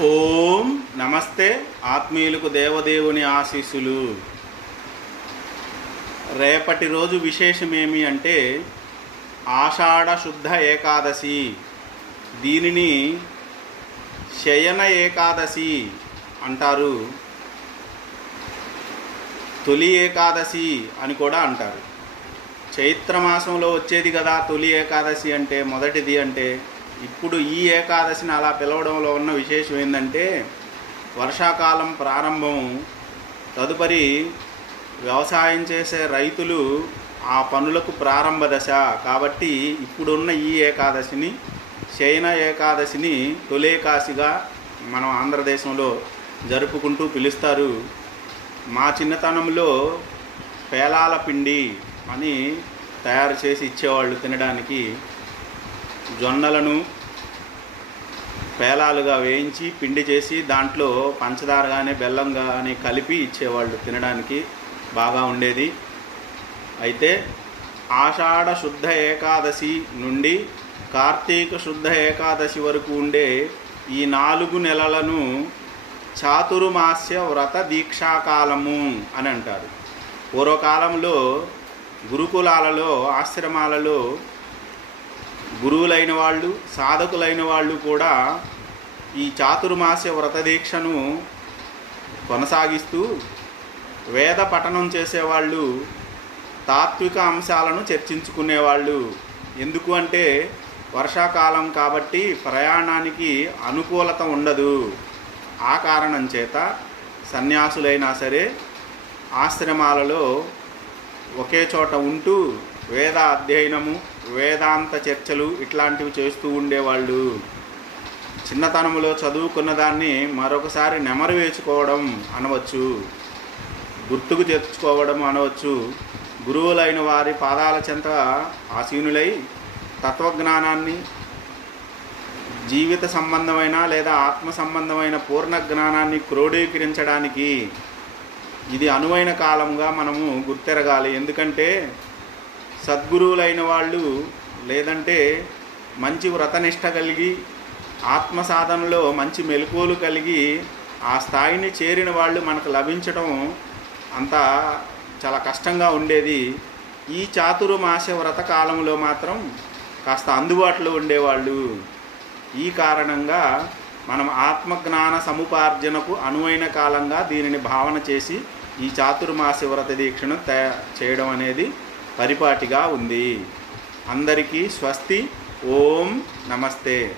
ఓం నమస్తే ఆత్మీయులకు దేవదేవుని ఆశీస్సులు. రేపటి రోజు విశేషం ఏమి అంటే ఆషాఢ శుద్ధ ఏకాదశి. దీనిని శయన ఏకాదశి అంటారు. తొలి ఏకాదశి అని కూడా అంటారు. చైత్రమాసంలో వచ్చేది కదా తొలి ఏకాదశి అంటే మొదటిది అంటే ఇప్పుడు ఈ ఏకాదశిని అలా పిలవడంలో ఉన్న విశేషం ఏంటంటే వర్షాకాలం ప్రారంభం తదుపరి వ్యవసాయం చేసే రైతులు ఆ పనులకు ప్రారంభ దశ. కాబట్టి ఇప్పుడున్న ఈ ఏకాదశిని శయన ఏకాదశిని తొలేకాశిగా మనం ఆంధ్రదేశంలో జరుపుకుంటూ పిలుస్తారు. మా చిన్నతనంలో పేలాల పిండి అని తయారు చేసి ఇచ్చేవాళ్ళు తినడానికి జొన్నలను పేలాలుగా వేయించి పిండి చేసి దాంట్లో పంచదార కానీ బెల్లం కానీ కలిపి ఇచ్చేవాళ్ళు తినడానికి బాగా ఉండేది. అయితే ఆషాఢ శుద్ధ ఏకాదశి నుండి కార్తీక శుద్ధ ఏకాదశి వరకు ఉండే ఈ నాలుగు నెలలను చాతుర్మాస్య వ్రత దీక్షాకాలము అని అంటారు. పూర్వకాలంలో గురుకులాలలో ఆశ్రమాలలో గురువులైన వాళ్ళు సాధకులైన వాళ్ళు కూడా ఈ చాతుర్మాస్య వ్రతదీక్షను కొనసాగిస్తూ వేద పఠనం చేసేవాళ్ళు తాత్విక అంశాలను చర్చించుకునేవాళ్ళు. ఎందుకు అంటే వర్షాకాలం కాబట్టి ప్రయాణానికి అనుకూలత ఉండదు. ఆ కారణం చేత సన్యాసులైనా సరే ఆశ్రమాలలో ఒకే చోట ఉంటూ వేద అధ్యయనము వేదాంత చర్చలు ఇట్లాంటివి చేస్తూ ఉండేవాళ్ళు. చిన్నతనంలో చదువుకున్న దాన్ని మరొకసారి నెమరు వేసుకోవడం అనవచ్చు గుర్తుకు తెచ్చుకోవడం అనవచ్చు. గురువులైన వారి పాదాల చెంత ఆసీనులై తత్వజ్ఞానాన్ని జీవిత సంబంధమైన లేదా ఆత్మ సంబంధమైన పూర్ణ జ్ఞానాన్ని క్రోడీకరించడానికి ఇది అనువైన కాలంగా మనము గుర్తెరగాలి. ఎందుకంటే సద్గురువులైన వాళ్ళు లేదంటే మంచి వ్రతనిష్ట కలిగి ఆత్మ సాధనలో మంచి మెలకువలు కలిగి ఆ స్థాయిని చేరిన వాళ్ళు మనకు లభించడం అంత చాలా కష్టంగా ఉండేది. ఈ చాతుర్మాస వ్రత కాలంలో మాత్రం కాస్త అందుబాటులో ఉండేవాళ్ళు. ఈ కారణంగా మనం ఆత్మజ్ఞాన సముపార్జనకు అనువైన కాలంగా దీనిని భావన చేసి ఈ చాతుర్మాస వ్రత దీక్షను తయా చేయడం అనేది పరిపాటిగా ఉంది. అందరికీ స్వస్తి. ఓం నమస్తే.